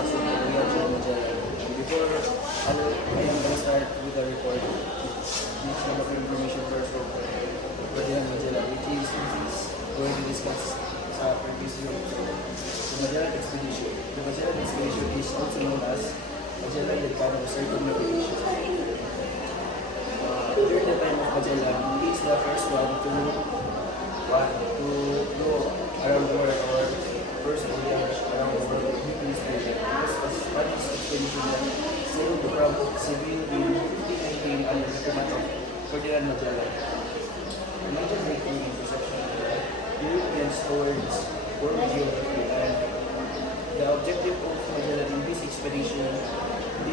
discussing the voyage of Magellan. Before I am going to start with the report, this is some of the information first of Ferdinand Magellan, which is going to discuss sa previous year. The Magellan Expedition. The Magellan Expedition is also known as Magellan Delgado Circumnavigation. During the time of Magellan, he is the first one to go around the world, or first voyage around the world with this expedition. Because as Spanish expedition that sailed from Seville in 1519 under the command of Ferdinand Magellan. The major breakthrough in perception of the Europeans towards world geography, and the objective of Magellan in this expedition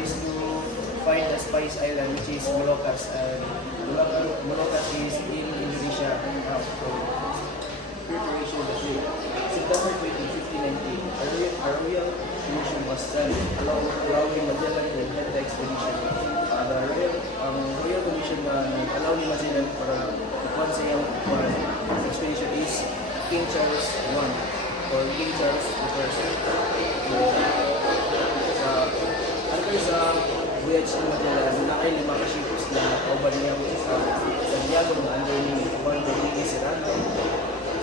is to find a spice island, which is Moluccas, and Moluccas is in Indonesia. Preparation of the trip. September 20, 1519, a royal commission was sent allowing Magellan to head the expedition. The royal commission na allow ni Magellan para ikuan sa iyang expedition is King Charles I or King Charles I. Sa voyage ni Magellan, nakay 5 ships na kauban niya, which is Santiago na under ni Juan Rodriguez Serrano,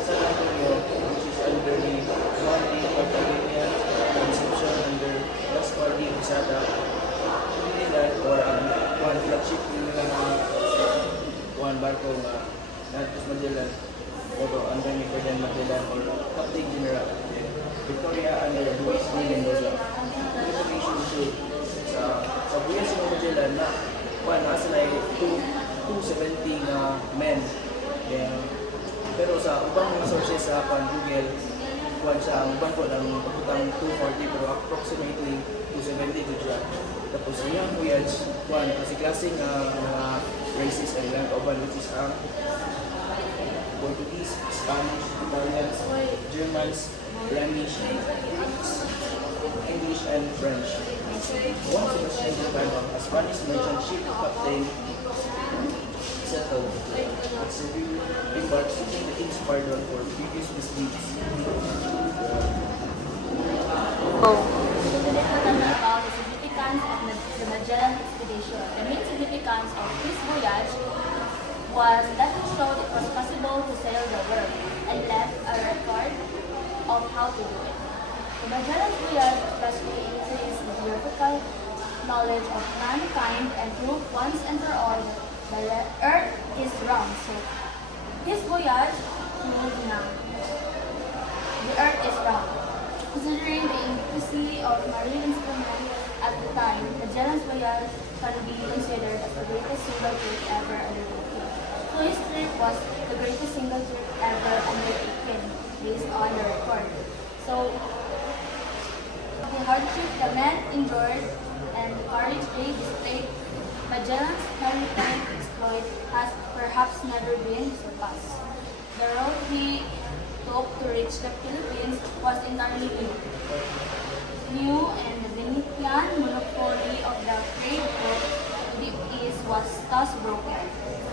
San Antonio, which is under ni Juan D. Cartagena, Concepcion under Gaspar D. Quesada, Trinidad, or one flagship nila na one barko na natin Magellan, o under ni Ferdinand Magellan or Captain General Victoria under Luis D. Mendoza. Information shoot sa voyage ng Magellan na nasa na 270 na men. Pero sa ubang mga sources sa Google, siya ang ubang ko ng 240 pero approximately 270 to dyan. Tapos sa iyang voyage, kasi klaseng mga races ay lang kauban, which is ang Portuguese, Spanish, Italians, Germans, Flemish, Greeks, English, and French. One Sebastian Delgado, a Spanish merchant ship captain, settled at Seville, embarked seeking the king's pardon for previous misdeeds. About the significance of the Magellan expedition. The main significance of this voyage was that it showed it was possible to sail the world and left a record of how to do it. The Magellan voyage especially increased the geographical knowledge of mankind and proved once and for all that the earth is round. So, this voyage proved na the earth is round. Considering the intricacy of marine instruments at the time, Magellan's voyage can be considered as the greatest single trip ever undertaken. So his trip was the greatest single trip ever undertaken based on the record. So the hardship the men endured and the courage they displayed, Magellan's maritime exploit has perhaps never been surpassed. The road he took to reach the Philippines was entirely new, and the Venetian monopoly of the trade route to the east was thus broken.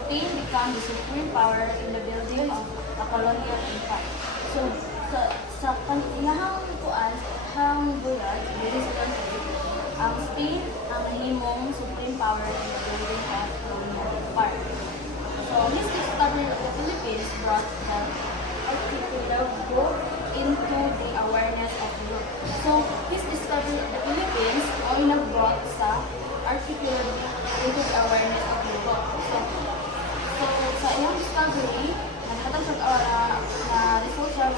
Spain became the supreme power in the building of a colonial empire. So, sa kaniyahang kuan, hang voyage, dili sa country, ang Spain ang nahimong supreme power in the building of colonial empire. So, his discovery of the Philippines brought the archipelago into the awareness of Europe. So, his discovery of the Philippines ay nag-brought sa archipelago into the awareness of Europe. So sa iyang discovery, naghatag sa result siya,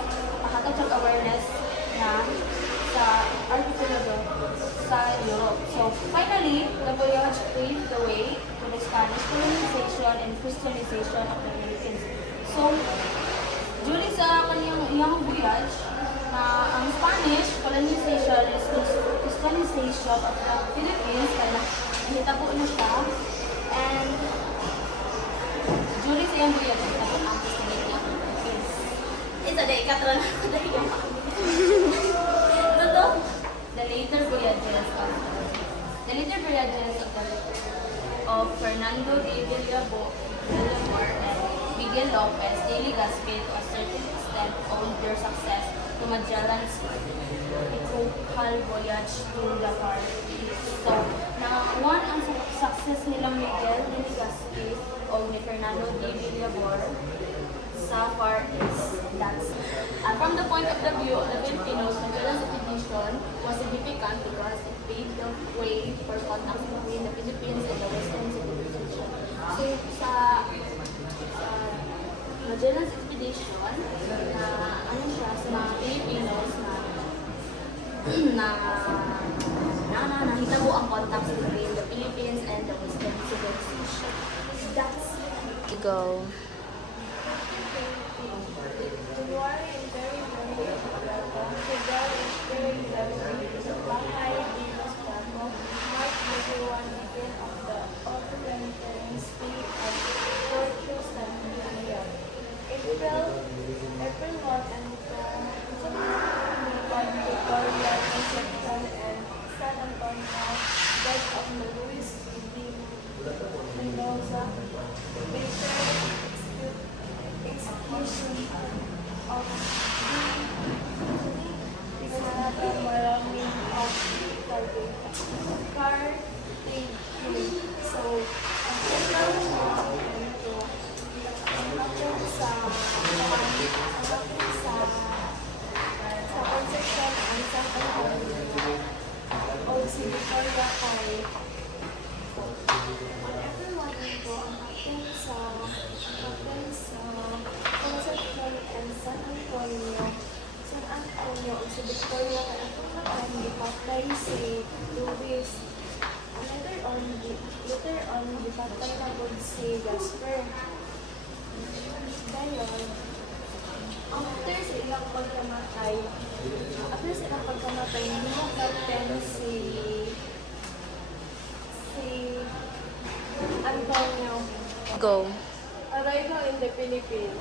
naghatag sa awareness na sa archipelago sa Europe. So, finally, the voyage paved the way to the Spanish colonization and Christianization of the Philippines. So, during sa iyang voyage, ang Spanish colonization is Christianization of the Philippines, kaya nahitabo na siya, and during sa iyang voyage, nahitabo ang Christianity of the Philippines. It's a day, katro na ako dahil yung the later voyages of Fernando de Villamor and Miguel Lopez, they Legazpi to a certain extent owed their success to Magellan's epochal voyage to the Far East. So, nakakuha ang success nilang Miguel de Legazpi o ni Fernando de Villabor sa Far East. That's from the point of the view of the Filipinos, Magellan's expedition was significant because it paved the way for contacts between the Philippines and the Western civilization. So, sa Magellan's expedition, ano siya, sa mga Filipinos nahitabo ang contacts between the Philippines and the Western civilization. That's to go. The war is very important. The war is very Bahay de los Paco, March 21 begin of the authoritarian state of Fortress and Union. April 1 and 2, Victoria, Concepcion, and San Antonio, death of Luis D. Mendoza, later execution of Isanata Marami of Carthage. So, ang April 1 and 2, sa Concepcion and San Antonio o si Victoria kay on April 1 and 2 ang atin sa Concepcion and San Antonio o si Victoria kay atong naman gipatay si Luis. Later on gipatay na po si Jasper. Dayon, after sa ilang pagkamatay, hindi mo captain si Antonio. Go. Arrival in the Philippines.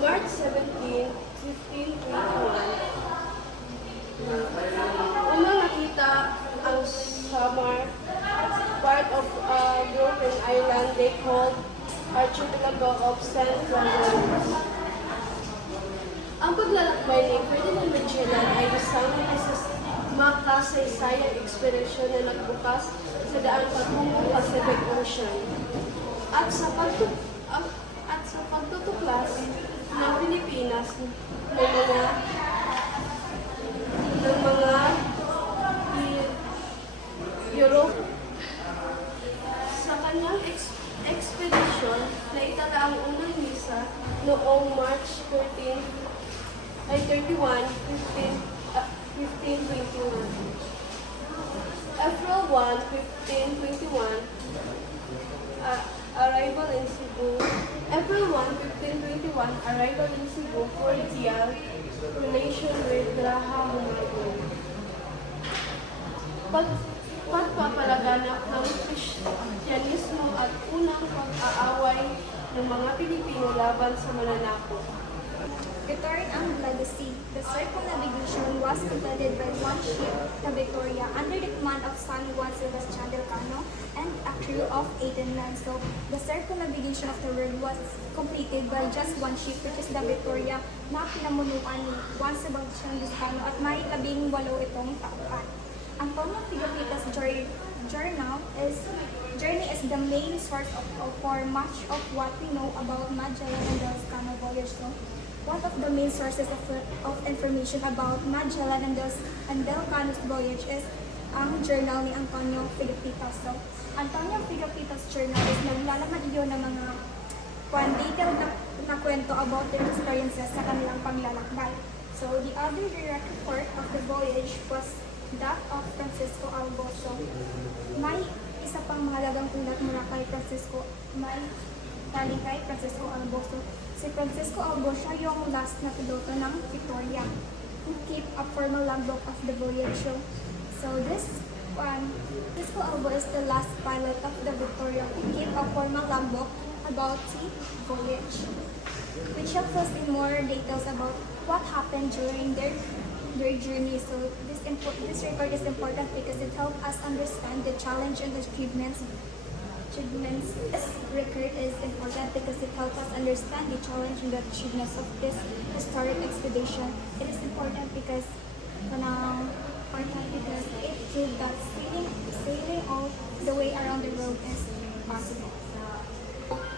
March 17, 1521. Unang nakita ang Samar, part of a broken island they called Archipelago of St. Lawrence. Ang paglalakbay ni Ferdinand Magellan ay isang makasaysayang expedition na nagbukas sa daan patungong Pacific Ocean. At sa pagtutuklas ng Pilipinas ng mga Europe. Sa kanyang expedition, naitala ang unang misa noong March 31, 1521. April 1, 1521, arrival in Cebu. April 1, 1521, arrival in Cebu, cordial relation with Graham Martin. Pagpapalaganap ng Kristyanismo at unang pag-aaway ng mga Pilipino laban sa mananakop. Return ang legacy. The circumnavigation was completed by one ship, the Victoria, under the command of San Juan Sebastian del Cano and a crew of 18 men. So, the circumnavigation of the world was completed by just one ship, which is the Victoria, na pinamunuan ni Juan Sebastian del Cano at may 18 itong tauhan. Ang Philippines journey is the main source for much of what we know about Magellan and del Cano voyage. So, one of the main sources of information about Magellan and del Cano's voyage is ang journal ni Antonio Filipitas. So, Antonio Filipitas' journal is naglalaman iyon ng mga detailed na kwento about their experiences sa kanilang paglalakbay. So, the other direct report of the voyage was that of Francisco Albo. So, may isa pang mahalagang ulat mula kay Francisco. May galing kay Francisco Albo. So, si Francisco Albo, siya yung last na piloto ng Victoria who keep a formal logbook of the voyage. So, this one, Francisco Albo is the last pilot of the Victoria who keep a formal logbook about the voyage, which helps us in more details about what happened during their journey. So this record is important because it helps us understand the challenge and achievements achievements record is important because it helps us understand the challenge and the achievements of this historic expedition. It is important because it proved that sailing all the way around the world is possible.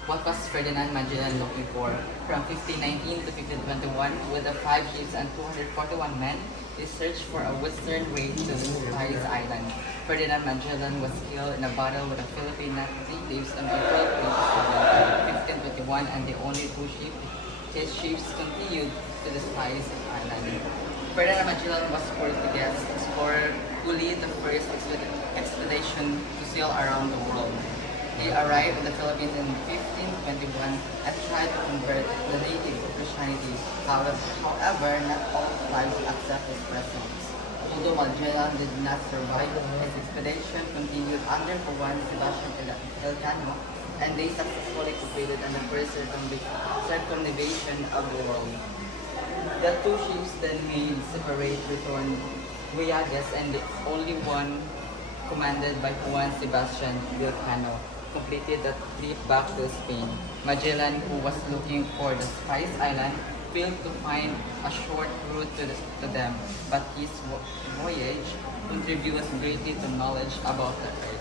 What was Ferdinand Magellan looking for? From 1519 to 1521, with the 5 ships and 241 men, he searched for a western way to the Spice Island. Ferdinand Magellan was killed in a battle with the Philippine natives on April 27, 1521, and the only 2 ships, his ships continued to the Spice Island. Ferdinand Magellan was Portuguese explorer who led the first expedition to sail around the world. He arrived in the Philippines in 1521 and tried to convert the native to Christianity. However, not all tribes accept his presence. Although Magellan did not survive, his expedition continued under Juan Sebastian Elcano, and they successfully completed the first circumnavigation of the world. The 2 ships then made separate return voyages, and the only one, commanded by Juan Sebastian Elcano, completed the trip back to Spain. Magellan, who was looking for the Spice Island, failed to find a short route to them, but his voyage contributes greatly to knowledge about the earth.